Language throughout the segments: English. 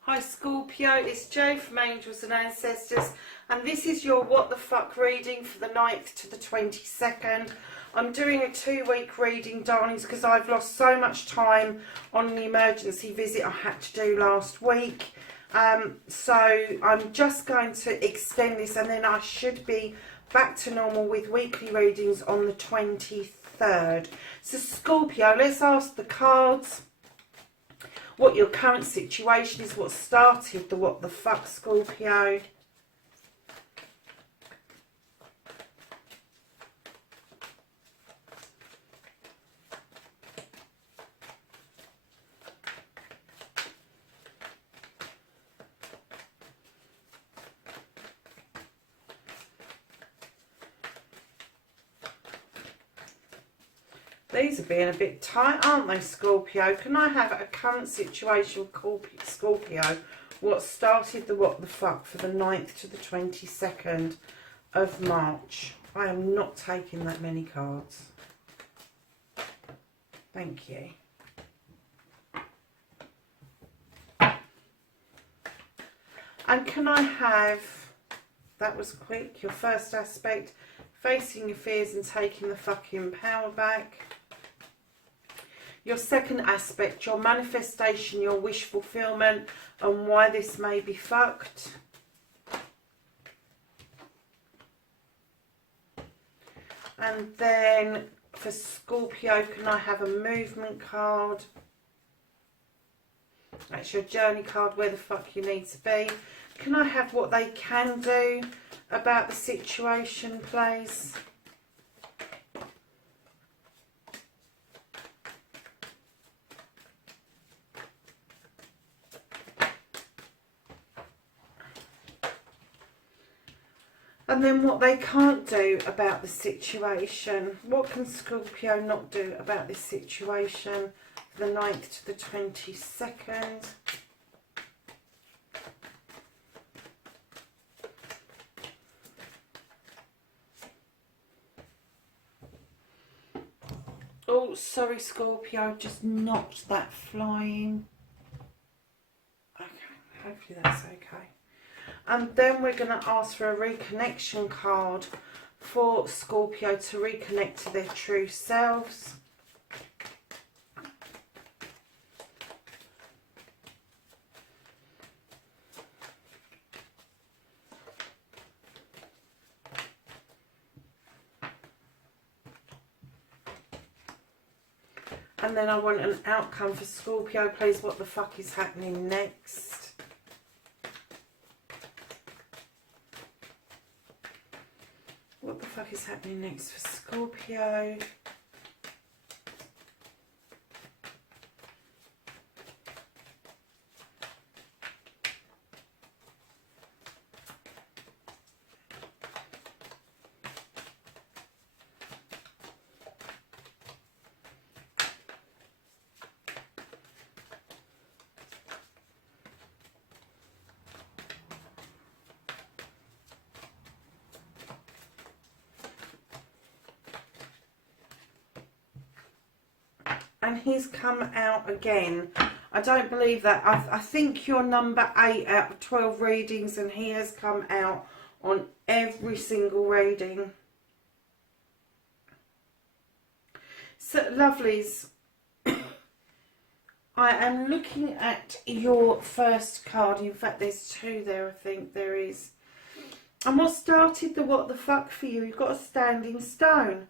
Hi Scorpio, it's Jo from Angels and Ancestors, and this is your What the Fuck reading for the 9th to the 22nd. I'm doing a 2-week reading, darlings, because I've lost so much time on the emergency visit I had to do last week. So I'm just going to extend this, and then I should be back to normal with weekly readings on the 23rd. So Scorpio, let's ask the cards what your current situation is, what started the what the fuck, Scorpio. These are being a bit tight, aren't they, Scorpio? Can I have a current situation with Scorpio? What started the what the fuck for the 9th to the 22nd of March? I am not taking that many cards. Thank you. And can I have, that was quick, your first aspect, facing your fears and taking the fucking power back. Your second aspect, your manifestation, your wish fulfillment, and why this may be fucked. And then for Scorpio, can I have a movement card? That's your journey card, where the fuck you need to be. Can I have what they can do about the situation, please? And then what they can't do about the situation. What can Scorpio not do about this situation? The 9th to the 22nd. Oh, sorry Scorpio, just knocked that flying. Okay, hopefully that's okay. And then we're going to ask for a reconnection card for Scorpio to reconnect to their true selves. And then I want an outcome for Scorpio, please. What the fuck is happening next? What the fuck is happening next for Scorpio? And he's come out again. I don't believe that. I think you're number 8 out of 12 readings, and he has come out on every single reading. So, lovelies, I am looking at your first card. In fact, there's 2 there, I think there is. And what started the what the fuck for you? You've got a standing stone.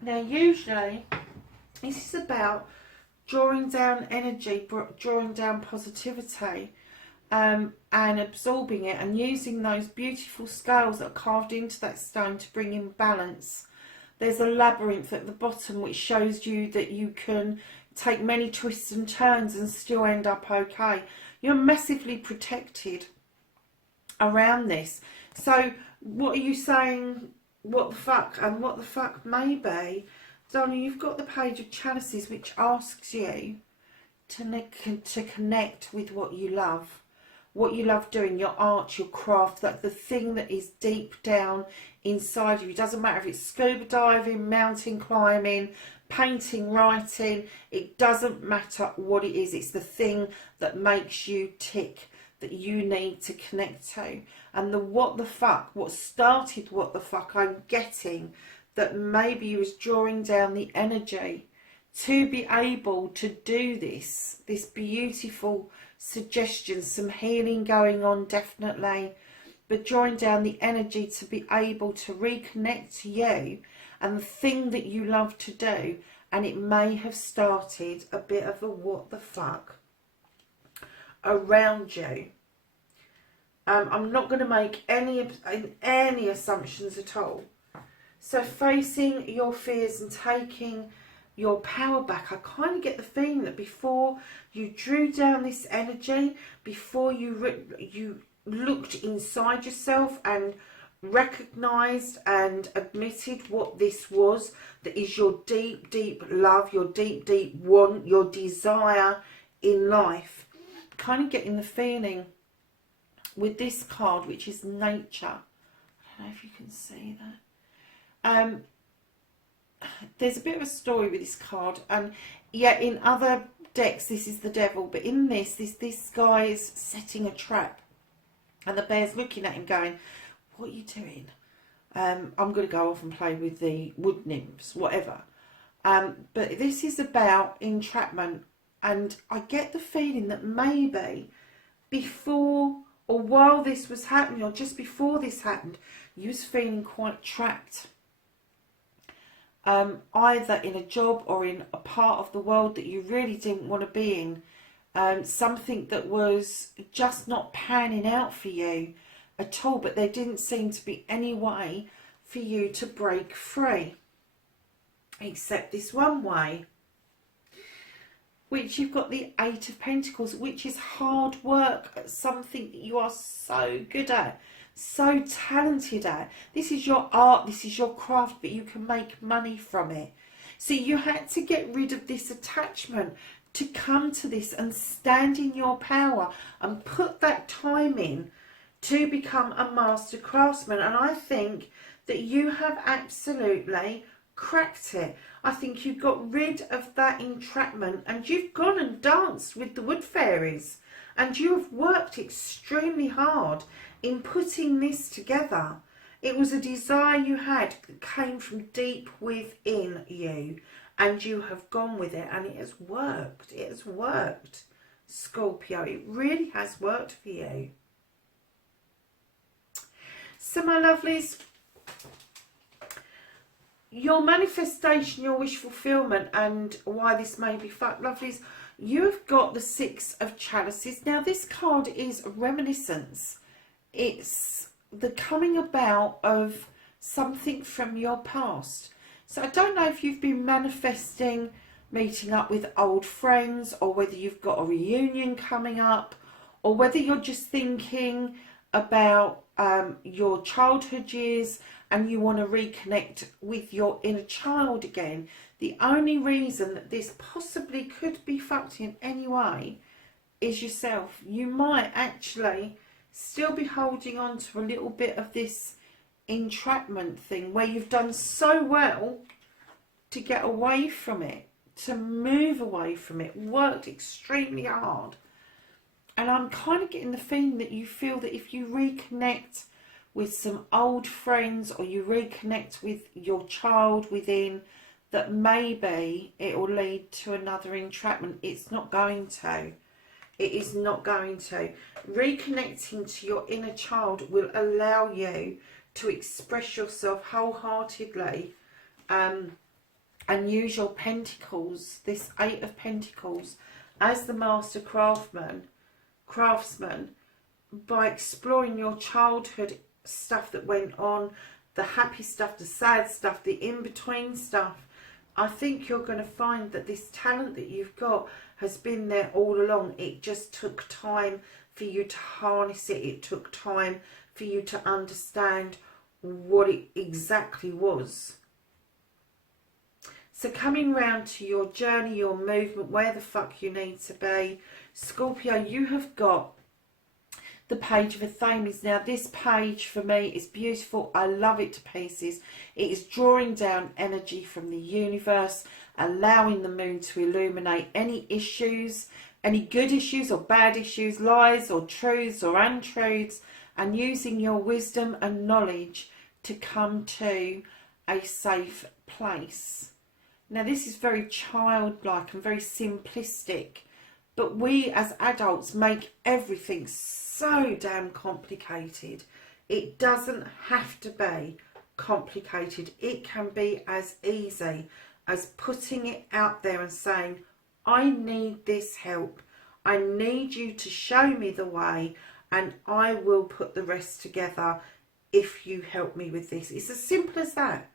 Now, usually this is about drawing down energy, drawing down positivity, and absorbing it, and using those beautiful scales that are carved into that stone to bring in balance. There's a labyrinth at the bottom which shows you that you can take many twists and turns and still end up okay. You're massively protected around this. So what are you saying? What the fuck? And what the fuck maybe? Darling, you've got the Page of Chalices, which asks you to connect with what you love. What you love doing, your art, your craft, like the thing that is deep down inside you. It doesn't matter if it's scuba diving, mountain climbing, painting, writing. It doesn't matter what it is. It's the thing that makes you tick, that you need to connect to. And the what the fuck, what started what the fuck, I'm getting that maybe you was drawing down the energy to be able to do this beautiful suggestion, some healing going on definitely, but drawing down the energy to be able to reconnect to you and the thing that you love to do. And it may have started a bit of a what the fuck around you. I'm not going to make any assumptions at all. So facing your fears and taking your power back, I kind of get the feeling that before you drew down this energy, before you looked inside yourself and recognised and admitted what this was, that is your deep, deep love, your deep, deep want, your desire in life. Kind of getting the feeling with this card, which is nature. I don't know if you can see that. There's a bit of a story with this card, and yeah, in other decks this is the devil, but in this guy is setting a trap, and the bear's looking at him going, what are you doing? I'm going to go off and play with the wood nymphs, whatever. But this is about entrapment, and I get the feeling that maybe before or while this was happening, or just before this happened, you was feeling quite trapped. Either in a job or in a part of the world that you really didn't want to be in. Something that was just not panning out for you at all, but there didn't seem to be any way for you to break free. Except this one way, which you've got the Eight of Pentacles, which is hard work at something that you are so good at, so talented at. This is your art, this is your craft, but you can make money from it. So you had to get rid of this attachment to come to this and stand in your power and put that time in to become a master craftsman. And I think that you have absolutely cracked it. I think you got rid of that entrapment, and you've gone and danced with the wood fairies, and you have worked extremely hard in putting this together. It was a desire you had that came from deep within you, and you have gone with it, and it has worked. It has worked, Scorpio. It really has worked for you. So my lovelies, your manifestation, your wish fulfillment, and why this may be fucked, lovelies, you've got the Six of Chalices. Now this card is reminiscence. It's the coming about of something from your past. So I don't know if you've been manifesting meeting up with old friends, or whether you've got a reunion coming up, or whether you're just thinking about your childhood years and you want to reconnect with your inner child again. The only reason that this possibly could be fucked in any way is yourself. You might actually still be holding on to a little bit of this entrapment thing where you've done so well to get away from it, to move away from it, worked extremely hard. And I'm kind of getting the feeling that you feel that if you reconnect with some old friends, or you reconnect with your child within, that maybe it will lead to another entrapment. It's not going to. It is not going to. Reconnecting to your inner child will allow you to express yourself wholeheartedly, and use your pentacles, this Eight of Pentacles, as the master craftsman, by exploring your childhood stuff that went on, the happy stuff, the sad stuff, the in-between stuff. I think you're going to find that this talent that you've got has been there all along. It just took time for you to harness it. It took time for you to understand what it exactly was. So coming round to your journey, your movement, where the fuck you need to be, Scorpio, you have got the Page of Athames. Now this page for me is beautiful. I love it to pieces. It is drawing down energy from the universe, allowing the moon to illuminate any issues, any good issues or bad issues, lies or truths or untruths, and using your wisdom and knowledge to come to a safe place. Now this is very childlike and very simplistic, but we as adults make everything so damn complicated. It doesn't have to be complicated. It can be as easy as putting it out there and saying, I need this help. I need you to show me the way, and I will put the rest together if you help me with this. It's as simple as that.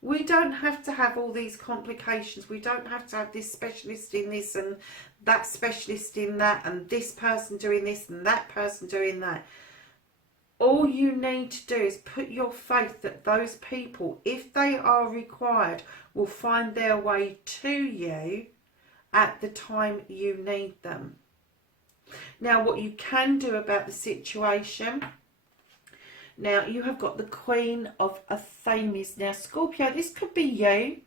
We don't have to have all these complications. We don't have to have this specialist in this and that specialist in that, and this person doing this and that person doing that. All you need to do is put your faith that those people, if they are required, will find their way to you at the time you need them. Now, what you can do about the situation... Now, you have got the Queen of Athames. Now, Scorpio, this could be you.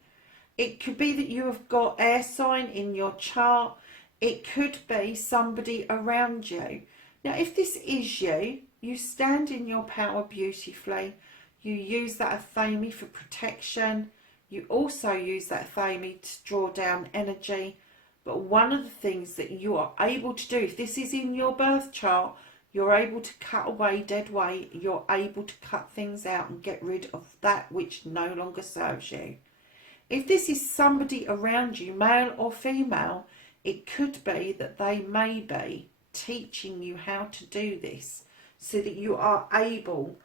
It could be that you have got air sign in your chart. It could be somebody around you. Now, if this is you, you stand in your power beautifully. You use that Athame for protection. You also use that Athame to draw down energy. But one of the things that you are able to do, if this is in your birth chart, you're able to cut away dead weight. You're able to cut things out and get rid of that which no longer serves you. If this is somebody around you, male or female, it could be that they may be teaching you how to do this so that you are able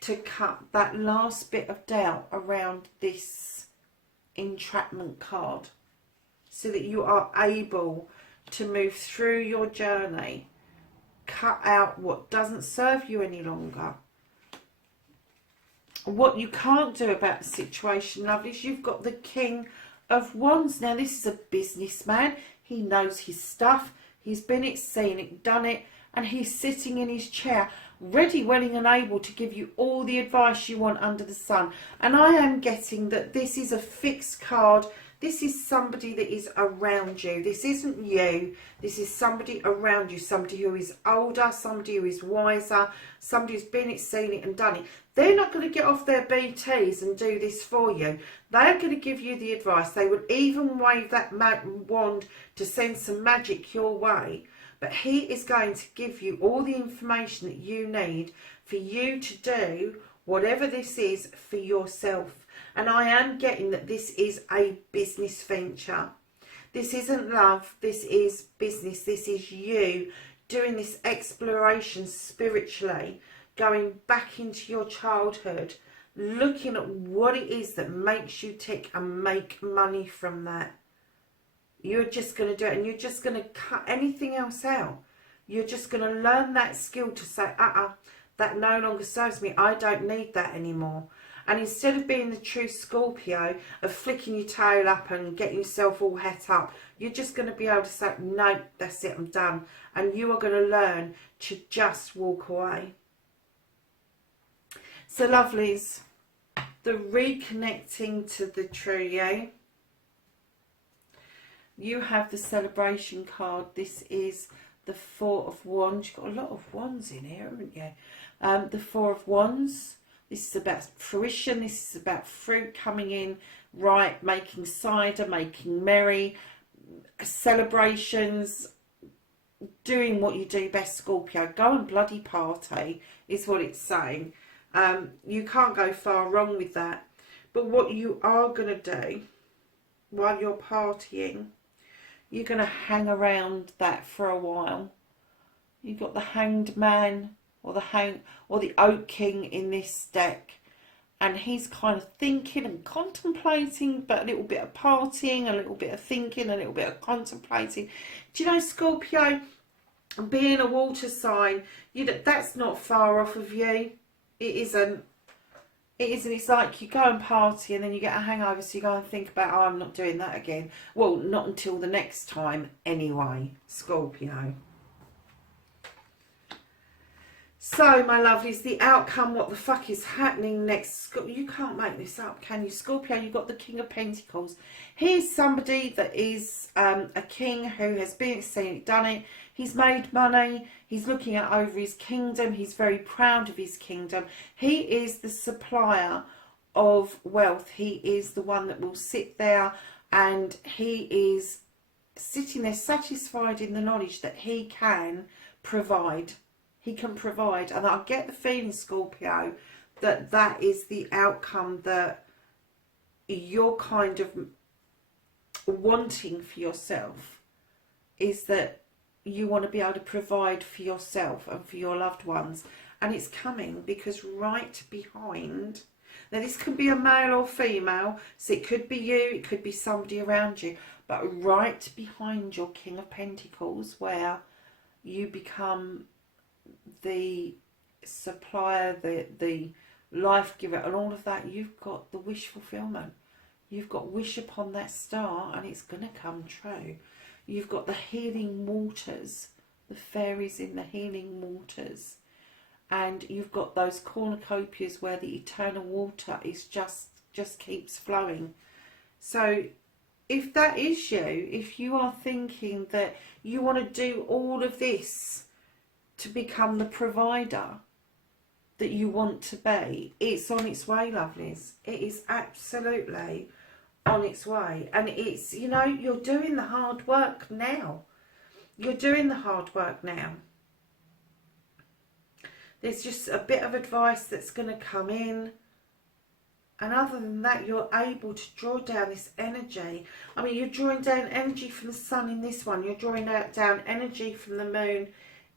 to cut that last bit of doubt around this entrapment card, so that you are able to move through your journey. Cut out what doesn't serve you any longer. What you can't do about the situation, lovelies, you've got the King of Wands. Now, this is a businessman. He knows his stuff. He's been it, seen it, done it, and he's sitting in his chair, ready, willing and able to give you all the advice you want under the sun. And I am getting that this is a fixed card. This is somebody that is around you. This isn't you. This is somebody around you. Somebody who is older, somebody who is wiser, somebody who's been it, seen it and done it. They're not going to get off their BTs and do this for you. They're going to give you the advice. They would even wave that wand to send some magic your way. But he is going to give you all the information that you need for you to do whatever this is for yourself. And I am getting that this is a business venture. This isn't love. This is business. This is you doing this exploration spiritually, going back into your childhood, looking at what it is that makes you tick and make money from that. You're just going to do it, and you're just going to cut anything else out. You're just going to learn that skill to say, that no longer serves me. I don't need that anymore. And instead of being the true Scorpio of flicking your tail up and getting yourself all het up, you're just going to be able to say, no, that's it, I'm done. And you are going to learn to just walk away. So, lovelies, the reconnecting to the true you. You have the celebration card. This is the Four of Wands. You've got a lot of wands in here, haven't you? The Four of Wands. This is about fruition. This is about fruit coming in, right, making cider, making merry, celebrations, doing what you do best, Scorpio. Go and bloody party is what it's saying. You can't go far wrong with that. But what you are going to do while you're partying, you're going to hang around that for a while. You've got the Hanged Man or the Oak King in this deck, and he's kind of thinking and contemplating, but a little bit of partying, a little bit of thinking, a little bit of contemplating. Do you know, Scorpio, being a water sign, that's not far off of you. It isn't. It is, and it's like you go and party and then you get a hangover, so you go and think about, oh, I'm not doing that again. Well, not until the next time anyway, Scorpio. So, my lovelies, the outcome, what the fuck is happening next? You can't make this up, can you? Scorpio, you've got the King of Pentacles. Here's somebody that is a king who has been seen it, done it. He's made money. He's looking at over his kingdom. He's very proud of his kingdom. He is the supplier of wealth. He is the one that will sit there, and he is sitting there satisfied in the knowledge that he can provide. He can provide, and I get the feeling, Scorpio, that that is the outcome that you're kind of wanting for yourself, is that you want to be able to provide for yourself and for your loved ones. And it's coming, because right behind, now this could be a male or female, so it could be you, it could be somebody around you, but right behind your King of Pentacles, where you become the supplier, the life giver and all of that, you've got the wish fulfillment. You've got wish upon that star, and it's going to come true. You've got the healing waters, the fairies in the healing waters, and you've got those cornucopias where the eternal water is just keeps flowing. So if that is you, if you are thinking that you want to do all of this to become the provider that you want to be, it's on its way, lovelies. It is absolutely on its way. And it's, you know, you're doing the hard work now. You're doing the hard work now. There's just a bit of advice that's going to come in. And other than that, you're able to draw down this energy. I mean, you're drawing down energy from the sun in this one. You're drawing down energy from the moon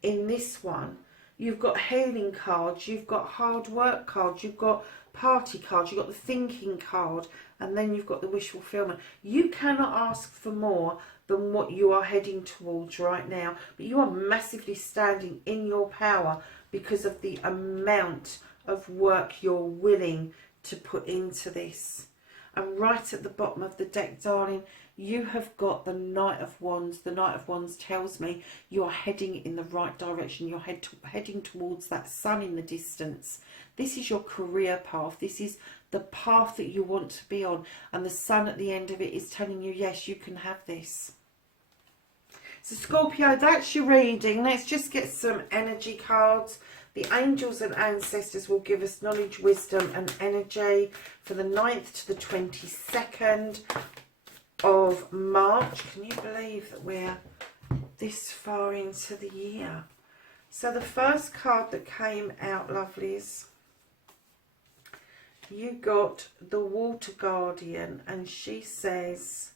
in this one. You've got healing cards, you've got hard work cards, you've got party cards, you've got the thinking card, and then you've got the wish fulfillment. You cannot ask for more than what you are heading towards right now, but you are massively standing in your power because of the amount of work you're willing to put into this. And right at the bottom of the deck, darling, you have got the Knight of Wands. The Knight of Wands tells me you are heading in the right direction. You're heading towards that sun in the distance. This is your career path. This is the path that you want to be on. And the sun at the end of it is telling you, yes, you can have this. So Scorpio, that's your reading. Let's just get some energy cards. The angels and ancestors will give us knowledge, wisdom and energy for the 9th to the 22nd of March. Can you believe that we're this far into the year? So the first card that came out, lovelies, you got the Water Guardian, and she says,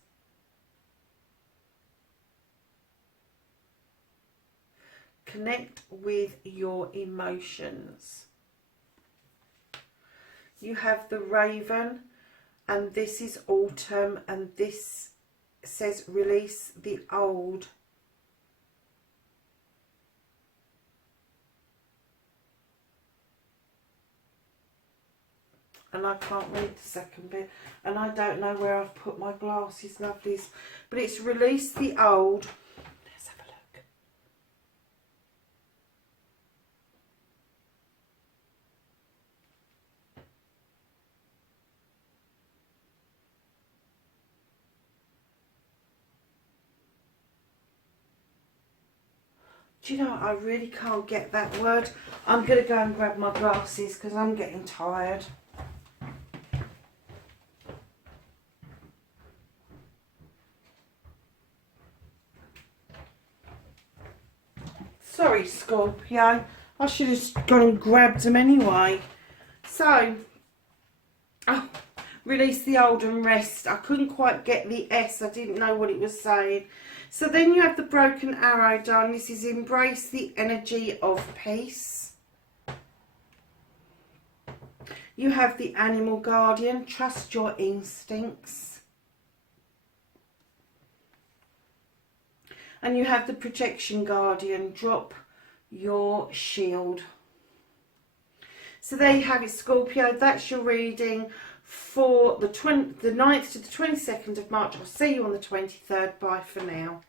connect with your emotions. You have the Raven, and this is autumn, and this says release the old. And I can't read the second bit, and I don't know where I've put my glasses, lovelies, but it's release the old. Let's have a look. Do you know, I really can't get that word. I'm going to go and grab my glasses because I'm getting tired. Sorry, Scorpio. I should have gone and grabbed them anyway. So, release the old and rest. I couldn't quite get the S. I didn't know what it was saying. So then you have the broken arrow, darling. This is embrace the energy of peace. You have the animal guardian. Trust your instincts. And you have the protection guardian. Drop your shield. So there you have it, Scorpio. That's your reading for the 9th to the 22nd of March. I'll see you on the 23rd. Bye for now.